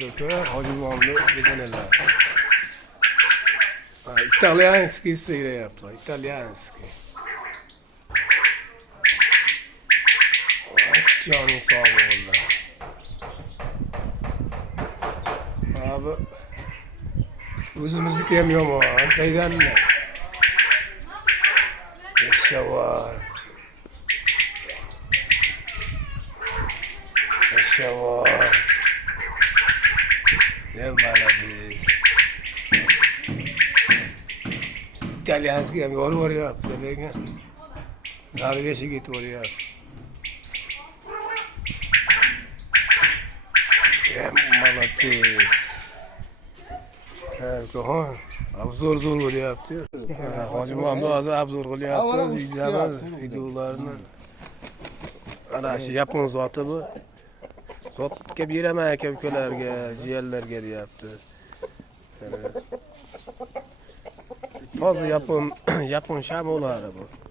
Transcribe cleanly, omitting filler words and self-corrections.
Hoca Muhammed Bedeneler. Italianski yaptılar. İtalyanski. Canın sağ olun. Abi özümüzü yemiyor mu? Kaydan ne? Eşya var. Eşya var. Ne maladiz. İtalyanski yemiyor var ya. Zarbeşi git oraya. Maladiz. Evet, abzor zor yaptı. Hacı Muhammed azı abzor yaptı. Videolarını araşı yapın zatı bu. Zat kep yereme kevkelerge, ciğerlerge yaptı. Fazla yapın şam olar bu.